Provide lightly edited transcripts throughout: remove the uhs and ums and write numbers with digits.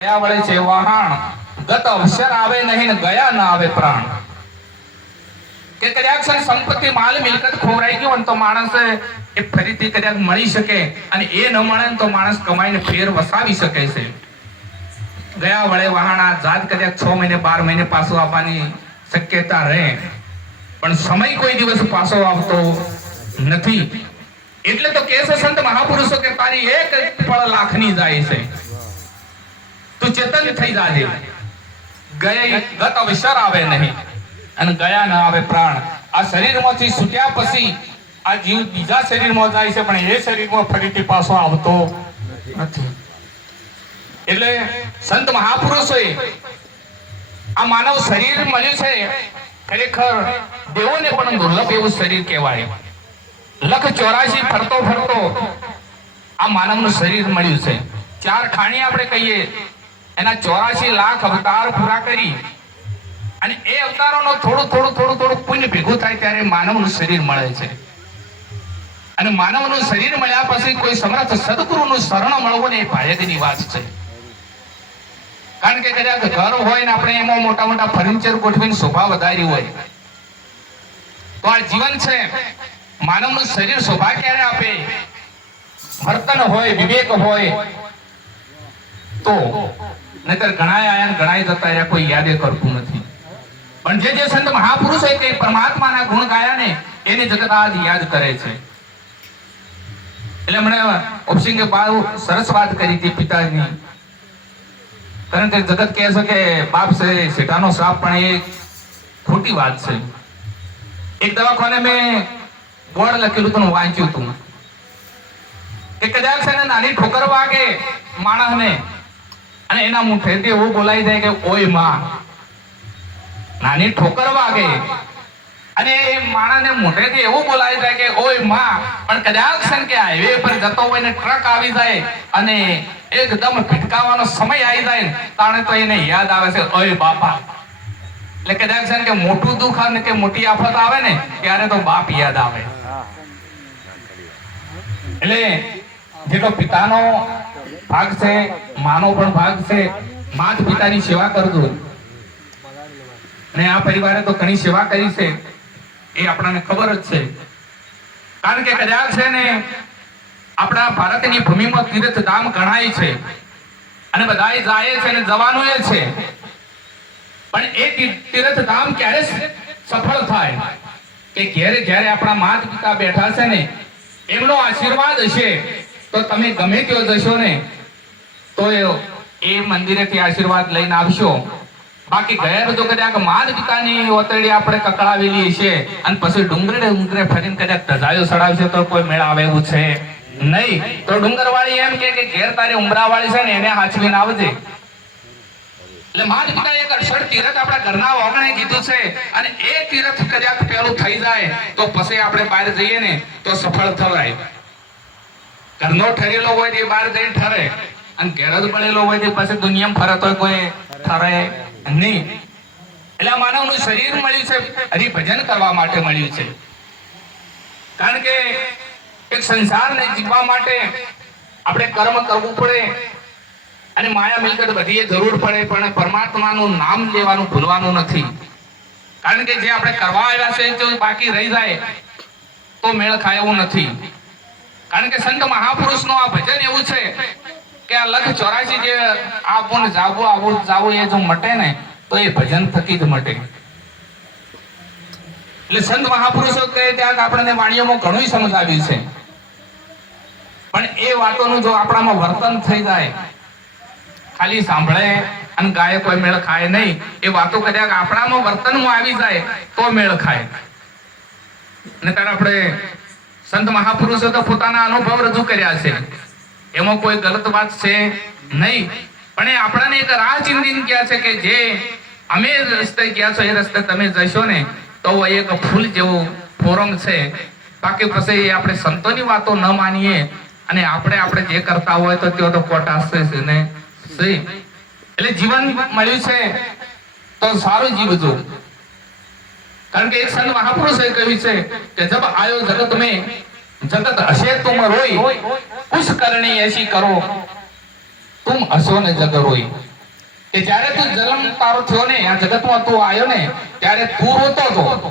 ગયા વળે છે વહાણ, ગત અવસર આવે નહીં ને ગયા ના આવે પ્રાણ. કે કદાચ સંપત્તિ માલ મિલકત ખોરાઈ ગયો તો માણસ એ ફરીથી કદાચ મળી શકે, અને એ ન મળે તો માણસ કમાઈને ફેર વસાવી શકે છે. ગયા વળે વહાણ આ જાત કદાચ 6 મહિને 12 મહિને પાછો આવવાની શક્યતા રહે, પણ સમય કોઈ દિવસ પાછો આવતો નથી. એટલે તો કહે છે સંત મહાપુરુષો કે તારી એક પળ લાખની જાય છે, તું ચેતન થઈ જાજે. ગત અવસર આવે નહીં અને ગયા ન આવે પ્રાણ. આ શરીરમાંથી છૂટ્યા પછી આ જીવ બીજા શરીરમાં જાય છે, પણ એ શરીરમાં ફરીથી પાછો આવતો નથી. એટલે સંત મહાપુરુષોએ આ માનવ શરીર મળ્યું છે, ખરેખર દેવોને પણ દુર્લભ એવું શરીર કહેવાય. 184 ફરતો ફરતો આ માનવનું શરીર મળ્યું છે. 4 ખાણી આપણે કહીએ, એના 84 લાખ અવતાર પૂરા કરી અને એ અવતારોનો થોડું પુણ્ય ભેગું થાય ત્યારે માનવનું શરીર મળે છે. અને માનવનું શરીર મળ્યા પછી કોઈ સમર્થ સદગુરુનું શરણ મળવું ને એ ભાગ્યની વાત છે. કારણ કે કદાચ ઘર હોય ને આપણે એમાં મોટા મોટા ફર્નિચર ગોઠવીને શોભા વધારી હોય, તો આ જીવન છે, માનવનું શરીર શોભા ક્યારે આપે? વર્તન હોય, વિવેક હોય તો. નહીતર ગણાય આયા ગણાય જતા રહ્યા, કોઈ યાદ કરતું નથી. પણ જે સંત મહાપુરુષોએ કે પરમાત્માના ગુણ ગાયા ને એને જગત આજ યાદ કરે છે. એટલે મને ઓપસિંગે બહુ સરસ વાત કરી હતી પિતાની. કારણ કે જગત કહે છે કે બાપ છે શેઠાનો શ્રાપ, પણ એ ખોટી વાત છે. એક દવાખાને મેં બોર્ડ લખેલું હતું, વાંચ્યું હતું કે કદાચ છે ને નાની ઠોકર વાગે માણસને અને એના મુઠેથી એવું બોલાઈ જાય કે ઓય માં. નાની ઠોકર વાગે અને એ માણસને મુઠેથી એવું બોલાઈ જાય કે ઓય માં, પણ કદાચ છે કે હાઈવે પર જતો હોય ને ટ્રક આવી જાય અને એકદમ ભટકાવાનો સમય આવી જાય તાણે તો એને યાદ આવે છે ઓય બાપા. એટલે કદાચ છે કે મોટું દુઃખ અને કે મોટી આફત આવે ને ત્યારે તો બાપ યાદ આવે. એટલે જેટલો પિતાનો ભાગ છે, માનો પણ ભાગ છે. માત પિતાની સેવા કરજો. અને આ પરિવારે તો ઘણી સેવા કરી છે, એ આપણને ખબર જ છે. કારણ કે કદાચ છે ને આપણા ભારતની ભૂમિમાં તીર્થધામ ગણાય છે અને બધાય જાય છે અને જવાનું એ છે. પણ એ તીર્થધામ ક્યારે સફળ થાય કે ઘેરે જ્યારે આપણા માત પિતા બેઠા છે ને એમનો આશીર્વાદ હશે તો તમે ગમે ત્યાં જશો ને તો એ મંદિરેથી આશીર્વાદ લઈને આવશો. બાકી ઘરે તો કદાચ માત પિતાની ઓતરડી આપણે કકડાવેલી છે અને પછી ડુંગરે ફરીને કદાચ ધજાયો ચડાવશે તો કોઈ મેળ આવે એવું છે નહીં. તો ડુંગરવાળી એમ કે ઘેર તારી ઉમરાવાળી છે ને એને હાચવીને આવજે. એટલે માત પિતા એક અક્ષર તીરથ આપણા ઘરના ઓગણે કીધું છે, અને એ તીરથ કદાચ પેલું થઈ જાય તો પછી આપણે બહાર જઈએ ને તો સફળ થવાય. ઘરનો ઠરેલો હોય તે બહાર જઈને ઠરે, અને ઘેર જ પડેલો હોય તે પછી દુનિયામાં ફરે તો કોઈ ઠરે નહીં. એટલે માનવનું શરીર મળ્યું છે હરિભજન કરવા માટે મળ્યું છે. કારણ કે એક સંસારને જીવવા માટે આપણે કર્મ કરવું પડે અને માયા મિલકત બધી જરૂર પડે, પણ પરમાત્માનું નામ લેવાનું ભૂલવાનું નથી. કારણ કે જે આપણે કરવા આવ્યા છે જો બાકી રહી જાય તો મેળ ખાય એવું નથી. કારણ કે સંત મહાપુરુષનું આ ભજન એવું છે કે આ 184 જે આવું જાવું એ જો મટે ને તો એ ભજન થકી જ મટે. એટલે સંત મહાપુરુષો કહે ત્યાં આપણને વાણીઓમાં ઘણું સમજાવ્યું છે, પણ એ વાતોનું જો આપણામાં વર્તન થઈ જાય, ખાલી સાંભળે અને ગાય કોઈ મેળ ખાય નહીં, એ વાતો કદાચ આપણામાં વર્તનમાં આવી જાય તો મેળ ખાય. અને ત્યારે આપણે સંત મહાપુરુષો તો પોતાના અનુભવ રજૂ કર્યા છે, એમાં કોઈ ગલત વાત છે નહીં. પણ એ આપણને એક રાહ ચિંધીને કહે છે કે જે અમે રસ્તે ગયા છો એ રસ્તે તમે જશો ને તો એક ફૂલ જેવું ફોરમ છે. બાકી પછી આપણે સંતોની વાતો ન માનીએ અને આપણે જે કરતા હોય તો તેઓ તો કોટાશે છે ને. એટલે જીવન મળ્યું છે તો સારું જીવજો. કારણ કે એક સંત મહાપુરુષે કહ્યું છે કે જબ આયો જગત में जगत हसे तुम रोई कुछ करनी ऐसी करो तुम हसो ने जग रोई. કે જ્યારે તું જન્મ તારો થયો ને આ જગતમાં તું આવ્યો ને ત્યારે તું રોતો હતો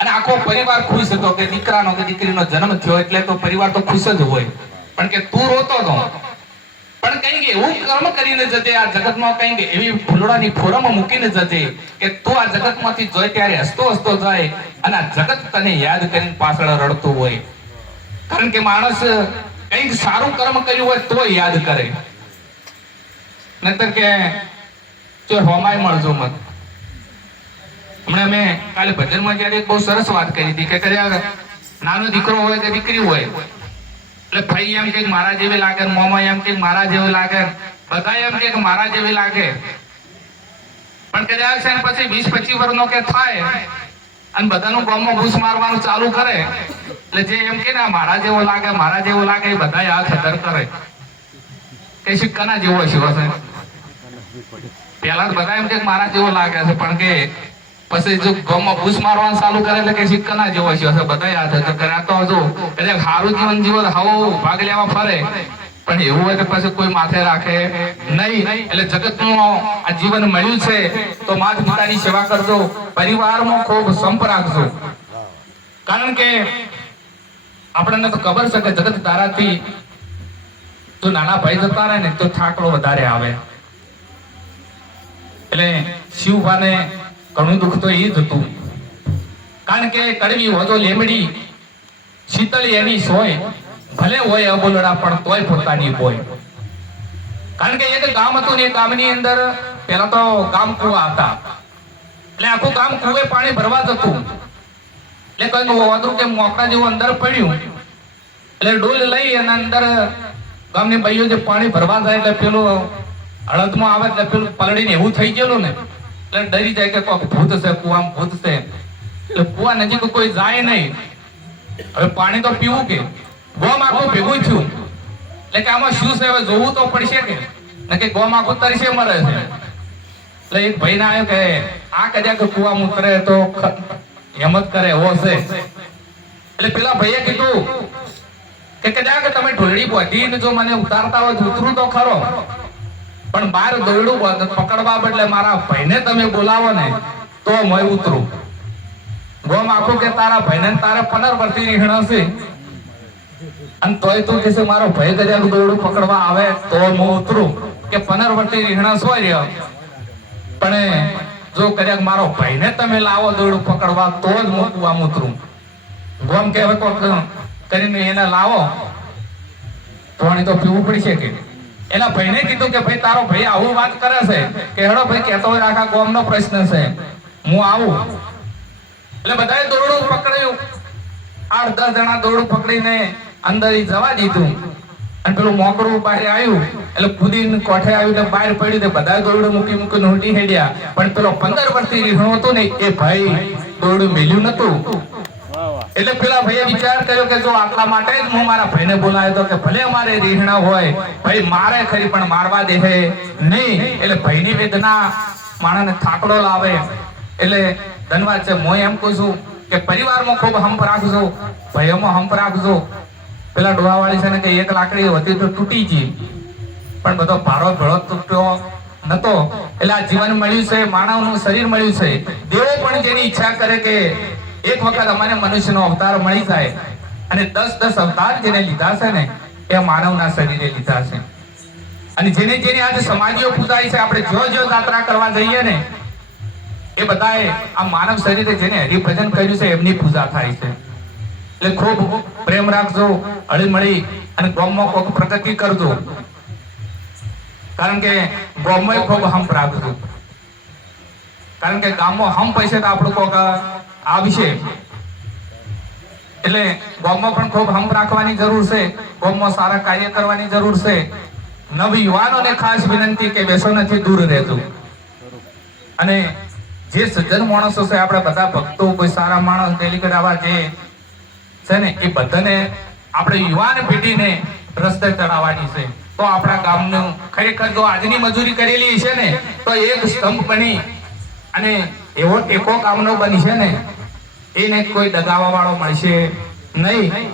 અને આખો પરિવાર ખુશ હતો કે દીકરાનો કે દીકરીનો જન્મ થયો એટલે તો પરિવાર તો ખુશ જ હોય, પણ કે તું રોતો હતો. પણ કઈ કે એવું કર્મ કરીને જતે આ જગતમાં કઈ કે એવી ફૂલડાની ફોરમ મૂકીને જતે કે તું આ જગતમાંથી જોઈ ત્યારે હસતો હસતો જાય અને આ જગત તને યાદ કરીને પાછળ રડતું હોય. કારણ કે માણસ કઈક સારું કર્મ કર્યું હોય તો યાદ કરે, નહીતર કે જો હોમાય મળજો મત. હમણાં મેં કાલે ભજનમાં જ્યારે બહુ સરસ વાત કરી હતી કે કદાચ નાનો દીકરો હોય કે દીકરી હોય એટલે ભાઈ એમ કે મારા જેવી લાગે, મોમા એમ કે મારા જેવું લાગે, બધા એમ કે મારા જેવી લાગે. પણ કદાચ છે પછી 20-25 વર્ષનો કે થાય અને બધાનું ગામમાં ઘૂસ મારવાનું ચાલુ કરે એટલે જે એમ કે ના મારા જેવો લાગે મારા જેવો લાગે એ બધા હાથ હદર કરે કે સિક્કાના જેવો હશે. પેલા બધા એમ કે મારા જેવો લાગે છે, પણ કે પછી જો ગામમાં ઘૂસ મારવાનું ચાલુ કરે એટલે કે સિક્કાના જેવો હશે, બધા હાથ હદર કરે. આ તો હજુ એટલે સારું જીવન જીવો હવો ભાગ લેવા ફરે, પણ એવું હોય તો પછી કોઈ માથે રાખે નહીં. એટલે જગતનું આ જીવન મળ્યું છે તો માતા પિતાની સેવા કરજો, પરિવારમાં ખૂબ સંપ રાખજો. કારણ કે આપણને તો ખબર છે કે જગત તારાથી જો નાના ભાઈ જતા રહે ને તો થાકડો વધારે આવે. એટલે શિવભાને ઘણું દુઃખ તો એ જ હતું. કારણ કે કડવી હોજો લેમડી શીતળી એની સોય, ભલે હોય અબોલડા પણ તોય પોતાની હોય. કારણ કે એક ગામ હતું ને એ ગામની અંદર પેલા તો ગામ કુવા હતા, એટલે આખું ગામ કુવે પાણી ભરવા જતું. એટલે કઈ હતું કે મોકરા જેવું અંદર પડ્યું એટલે ડોલ લઈ અને અંદર ગામની ભાઈઓ જે પાણી ભરવા જાય એટલે પેલું હળદમાં આવે એટલે પેલું પલડીને એવું થઈ ગયેલું ને એટલે ડરી જાય કે કોઈ ભૂત છે, કુવામાં ભૂત છે. એટલે કુવા નજીક કોઈ જાય નહીં. હવે પાણી તો પીવું કે ગોમ આખું ભેગું થયું એટલે કે આમાં શું છે હવે જોવું તો પડશે કે ગોમ આખું તરીસે મરે છે. એટલે એક ભાઈ ના આવ્યો કે આ કદાચ કુવામાં ઉતરે તો હિંમત કરે એવો છે. એટલે પેલા ભાઈએ કીધું કે કદાચ તમે ઢોલડી બોધીને જો મને ઉતારતા હોય તો ઉતરું તો ખરો, પણ બહાર દોરડું પકડવા બદલે મારા ભાઈને તમે બોલાવો ને તો હું ઉતરું. ગોમ આખું કે તારા ભાઈને તારે 15 વર્ષથી રીહણ છે અને તોય તું કે મારો ભાઈ કદાચ દોરડું પકડવા આવે તો હું ઉતરું. કે 15 વર્ષથી રીહણ સોય રહ્યો, પણ જો કદાચ મારો ભાઈને તમે લાવો દોરડું પકડવા તો જ હું કુવામાં ઉતરું. ગોમ કે હવે કોક કરીને એને લાવો પાણી તો પીવું પડશે. કે એના ભાઈને કીધું કે ભાઈ તારો ભાઈ આવું વાત કરે છે કે હેડો ભાઈ કહેતો હોય આખા ગામનો પ્રશ્ન છે હું આવું. એટલે બધાએ દોરડું પકડ્યું, 8-10 જણા દોરડું પકડીને અંદર જવા દીધું અને પેલું મોકળું બહાર આવ્યું એટલે કુદીને કોઠે આવ્યું એટલે બહાર પડ્યું તો બધા દોરડું મૂકી મૂકીને ઉલટી હેડ્યા. પણ પેલો 15 વર્ષથી રીહણો હતો ને એ ભાઈ દોરડું મેલ્યું નતું. એટલે પેલા ભાઈએ વિચાર કર્યો કે જો આટલા માટે જ હું મારા ભાઈને બોલાવ્યો તો કે ભલે અમારે રીહણા હોય ભાઈ મારે ખરી પણ મારવા દે નહીં. એટલે ભાઈની વેદના માણસને થાકડો લાવે. એટલે ધન્યવાદ છે. હું એમ કહું છું કે પરિવારમાં ખૂબ હંપ રાખજો, ભાઈઓમાં હંપ રાખજો. પેલા ડોહાવાળી છે ને કે એક લાકડી હતી તો તૂટી ગઈ, પણ બધો ભારો ભેળો તૂટ્યો નતો. એટલે આ જીવન મળ્યું છે, માનવનું શરીર મળ્યું છે. દેવો પણ જેની ઈચ્છા કરે કે એક વખત અમારે મનુષ્યનો અવતાર મળી જાય અને 10-10 અવતાર જેને લીધા છે ને એ માનવના શરીરે લીધા છે. અને જેને જેને આજે સમાધિઓ પૂજાય છે, આપણે જો યાત્રા કરવા જઈએ ને એ બધાએ આ માનવ શરીરે જેને હરિભજન કર્યું છે એમની પૂજા થાય છે. એટલે ખૂબ પ્રેમ રાખજો, હળી મળી અને ગામમાં કોક પ્રગતિ કરજો. કારણ કે ગામમાં ખૂબ હંપ રાખજો. કારણ કે ગામમાં હંપ હશે તો આપણું કોક આવશે. એટલે ગામમાં પણ ખૂબ હંપ રાખવાની જરૂર છે, ગામમાં સારા કાર્ય કરવાની જરૂર છે. નવ યુવાનોને ખાસ વિનંતી કે વ્યસનથી દૂર રહેજો. અને જે સજ્જન માણસો છે આપણે બધા ભક્તો કોઈ સારા માણસ ડેલિકેટ આવા જે છે ને એ બધાને આપણે યુવાન પેઢીને રસ્તે ચડાવવાની છે. તો આપણા ગામનું ખરેખર જો આજની મજૂરી કરેલી છે ને તો એક સ્તંભ બની અને એવો ટેકો ગામનો બની છે ને એને કોઈ દગાવા વાળો મળશે નહીં.